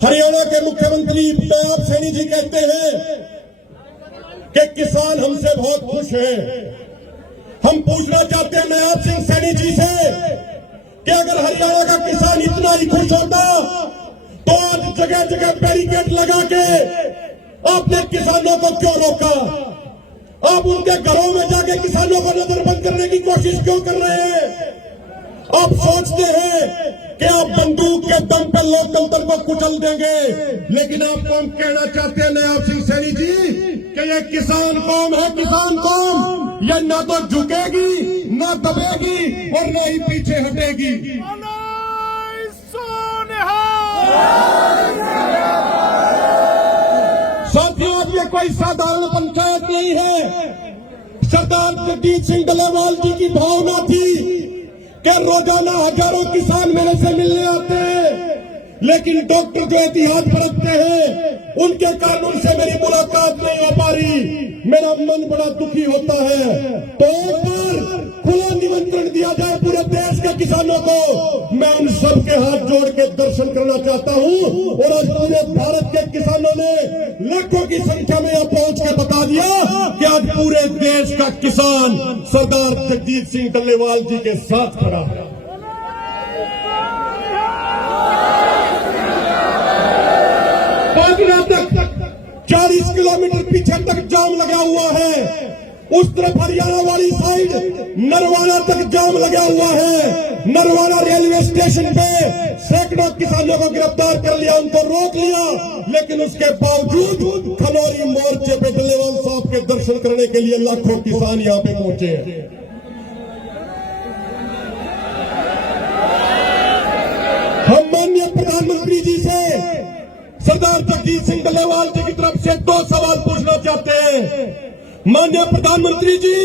हरियाणा के मुख्यमंत्री नायब सैनी जी कहते हैं कि किसान हमसे बहुत खुश हैं। हम पूछना चाहते हैं नायब सिंह सैनी जी से कि अगर हरियाणा का किसान इतना ही खुश होता तो आज जगह जगह बैरिकेड लगा के आपने किसानों को क्यों रोका? आप उनके घरों में जाके किसानों को नजरबंद करने की कोशिश क्यों कर रहे हैं? आप सोचते हैं कि आप बंदूक के दम पर लोकतंत्र को कुचल देंगे, लेकिन आपको हम कहना चाहते हैं नायब सिंह सैनी जी कि ये किसान कौम है। किसान कौम ये न तो झुकेगी, न दबेगी और न ही पीछे हटेगी। साथियों, अब ये कोई साधारण पंचायत नहीं है। सरदार जगजीत सिंह डल्लेवाल जी की भावना थी कि रोजाना हजारों किसान मेरे से मिलने आते हैं, लेकिन डॉक्टर जो एहतियात बरतते हैं उनके कारण उनसे मेरी मुलाकात नहीं हो पा रही। मेरा मन बड़ा दुखी होता है। तो एक बार खुला निमंत्रण दिया जाए पूरे देश के किसानों को। मैं उन सब के हाथ जोड़ के दर्शन करना चाहता हूं। और आज पूरे भारत के किसानों ने लाखों की संख्या में यहां पहुंच के बता दिया कि आज पूरे देश का किसान सरदार जगजीत सिंह डल्लेवाल जी के साथ खड़ा है। पागला तक 40 किलोमीटर पीछे तक जाम लगा हुआ है। उस तरफ हरियाणा वाली साइड नरवाना तक जाम लगा हुआ है। नरवाना रेलवे स्टेशन पे सैकड़ों किसानों को गिरफ्तार कर लिया, उनको रोक लिया, लेकिन उसके बावजूद खनौरी मोर्चे पे डल्लेवाल साहब के दर्शन करने के लिए लाखों किसान यहाँ पे पहुंचे हैं। हम माननीय प्रधानमंत्री जी से सरदार जगजीत सिंह डल्लेवाल जी की तरफ से 2 सवाल पूछना चाहते हैं। माननीय प्रधानमंत्री जी,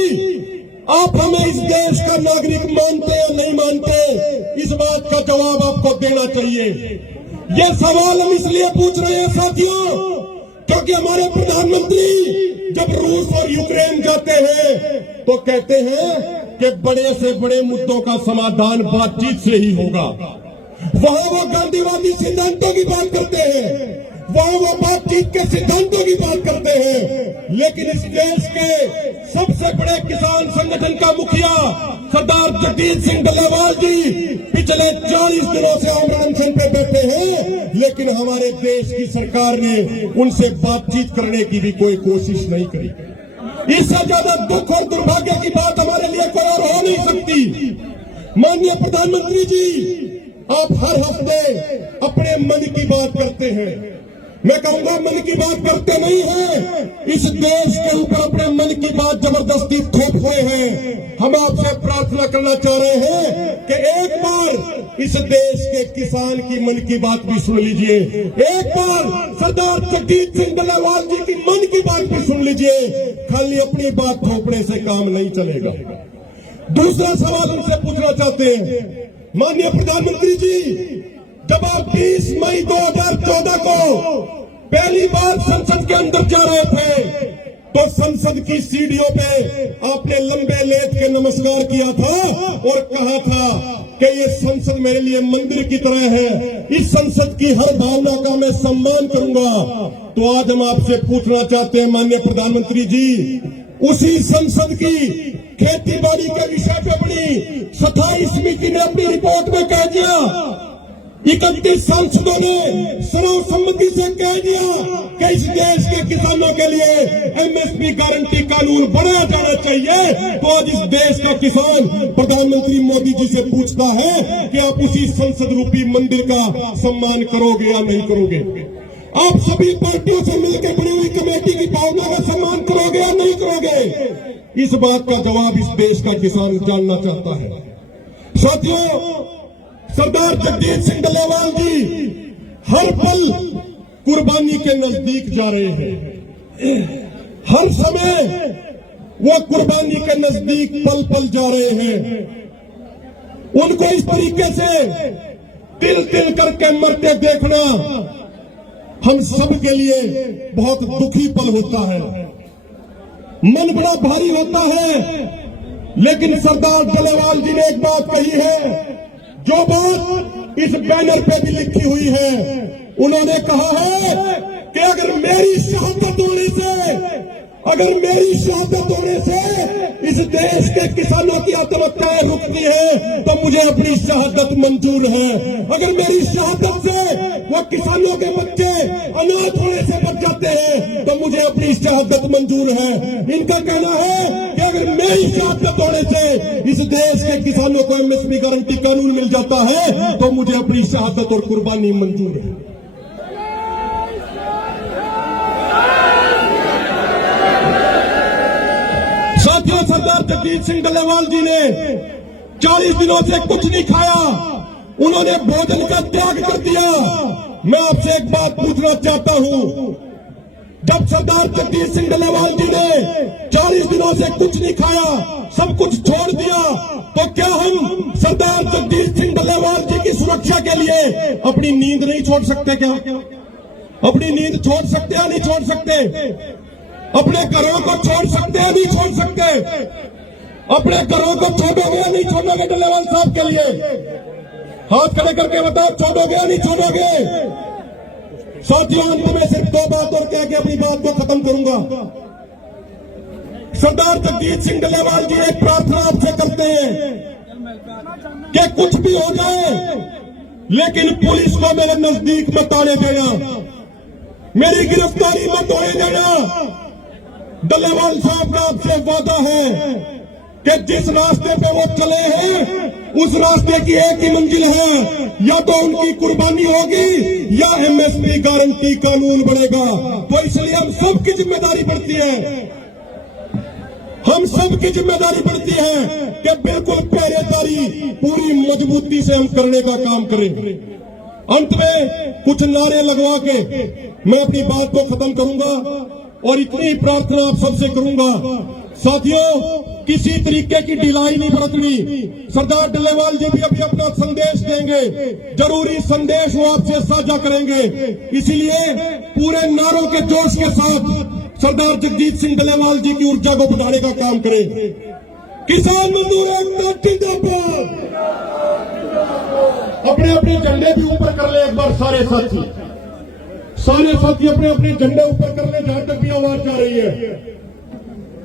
आप हमें इस देश का नागरिक मानते या नहीं मानते, इस बात का जवाब आपको देना चाहिए। ये सवाल हम इसलिए पूछ रहे हैं साथियों, क्योंकि हमारे प्रधानमंत्री जब रूस और यूक्रेन जाते हैं तो कहते हैं कि बड़े से बड़े मुद्दों का समाधान बातचीत से ही होगा। वहां वो गांधीवादी सिद्धांतों की बात करते हैं, वहां वो बातचीत के सिद्धांतों की बात करते हैं, लेकिन इस देश के सबसे बड़े किसान संगठन का मुखिया सरदार जगजीत सिंह डल्लेवाल जी पिछले 40 दिनों से अनशन पे बैठे हैं, लेकिन हमारे देश की सरकार ने उनसे बातचीत करने की भी कोई कोशिश नहीं करी। इससे ज्यादा दुख और दुर्भाग्य की बात हमारे लिए कोई और हो नहीं सकती। माननीय प्रधानमंत्री जी, आप हर हफ्ते अपने मन की बात करते हैं। मैं कहूंगा मन की बात करते नहीं हैं, इस देश के ऊपर अपने मन की बात जबरदस्ती थोप रहे हैं। हम आपसे प्रार्थना करना चाह रहे हैं कि एक बार इस देश के किसान की मन की बात भी सुन लीजिए। एक बार सरदार जगजीत सिंह डल्लेवाल जी की मन की बात भी सुन लीजिए। खाली अपनी बात थोपने से काम नहीं चलेगा। दूसरा सवाल उनसे पूछना चाहते हैं, माननीय प्रधानमंत्री जी, जब आप 20 मई 2014 को पहली बार संसद के अंदर जा रहे थे तो संसद की सीढ़ियों पे आपने लंबे लेट के नमस्कार किया था और कहा था कि ये संसद मेरे लिए मंदिर की तरह है, इस संसद की हर भावना का मैं सम्मान करूंगा। तो आज हम आपसे पूछना चाहते हैं माननीय प्रधानमंत्री जी, उसी संसद की खेती बाड़ी के विषय पे बनी स्थायी समिति ने अपनी रिपोर्ट में कह दिया, 31 सांसदों ने सर्वसम्मति से कह दिया कि इस देश के किसानों के लिए एमएसपी गारंटी कानून बनाया जाना चाहिए। तो आज इस देश का किसान प्रधानमंत्री मोदी जी से पूछता है कि आप उसी संसद रूपी मंदिर का सम्मान करोगे या नहीं करोगे? आप सभी पार्टियों से मिलकर बनी हुई कमेटी की भावना का सम्मान करोगे या नहीं करोगे? इस बात का जवाब इस देश का किसान जानना चाहता है। साथियों, सरदार जगजीत सिंह डल्लेवाल जी हर पल कुर्बानी के नजदीक जा रहे हैं। हर समय वो कुर्बानी के नजदीक पल पल जा रहे हैं। उनको इस तरीके से तिल तिल करके मरते देखना हम सब के लिए बहुत दुखी पल होता है। मन बड़ा भारी होता है, लेकिन सरदार डल्लेवाल जी ने एक बात कही है, जो बात इस बैनर पे भी लिखी हुई है उन्होंने कहा है कि अगर मेरी शहादत होने से इस देश के किसानों की आत्महत्याएं रुकती है तो मुझे अपनी शहादत मंजूर है। अगर मेरी शहादत से वो किसानों के बच्चे अनाथ होने से बच जाते हैं तो मुझे अपनी शहादत मंजूर है। इनका कहना है कि अगर मेरी शहादत होने से इस देश के किसानों को एमएसपी गारंटी कानून मिल जाता है तो मुझे अपनी शहादत और कुर्बानी मंजूर है। साथियों, सरदार जगजीत सिंह डल्लेवाल जी ने 40 दिनों से कुछ नहीं खाया, उन्होंने भोजन का त्याग कर दिया। मैं आपसे एक बात पूछना चाहता हूं, जब सरदार जगजीत सिंह डल्लेवाल जी ने 40 दिनों से कुछ नहीं खाया, सब कुछ छोड़ दिया, तो क्या हम सरदार जगजीत सिंह डल्लेवाल जी की सुरक्षा के लिए अपनी नींद नहीं छोड़ सकते? क्या अपनी नींद छोड़ सकते या नहीं छोड़ सकते? अपने घरों को छोड़ सकते हैं नहीं छोड़ सकते? अपने घरों को छोड़ोगे या नहीं छोड़ोगे? डल्लेवाल साहब के लिए हाथ खड़े करके बताओ, छोड़ोगे या नहीं छोड़ोगे? साथियों, अंत में सिर्फ दो बात और कह के अपनी बात को खत्म करूंगा। सरदार जगजीत सिंह डल्लेवाल जी एक प्रार्थना आपसे करते हैं कि कुछ भी हो जाए लेकिन पुलिस को मेरे नजदीक मत आने देना, मेरी गिरफ्तारी मत होने देना। डल्लेवाल साहब का आपसे वादा है कि जिस रास्ते पे वो चले हैं उस रास्ते की एक ही मंजिल है, या तो उनकी कुर्बानी होगी या एमएसपी गारंटी कानून बनेगा। तो इसलिए हम सबकी जिम्मेदारी बढ़ती है, हम सबकी जिम्मेदारी बढ़ती है कि बिल्कुल पहरेदारी पूरी मजबूती से हम करने का काम करें। अंत में कुछ नारे लगवा के मैं अपनी बात को खत्म करूंगा और इतनी ही प्रार्थना आप सबसे करूंगा। साथियों, किसी तरीके की ढिलाई नहीं बरतनी। सरदार डल्लेवाल जी भी अभी अपना संदेश देंगे, जरूरी संदेश वो आपसे साझा करेंगे। इसीलिए पूरे नारों के जोश के साथ सरदार जगजीत सिंह डल्लेवाल जी की ऊर्जा को बढ़ाने का काम करें। किसान मजदूर एकता जिंदाबाद। अपने अपने झंडे भी ऊपर कर ले एक बार सारे साथी अपने अपने झंडे ऊपर कर ले, जहां तक भी आवाज जा रही है।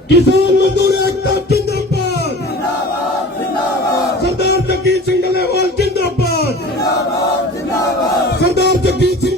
किसान मजदूर एकता जिंदाबाद, सरदार जगजीत सिंह डल्लेवाल जिंदाबाद, सरदार जगजीत सिंह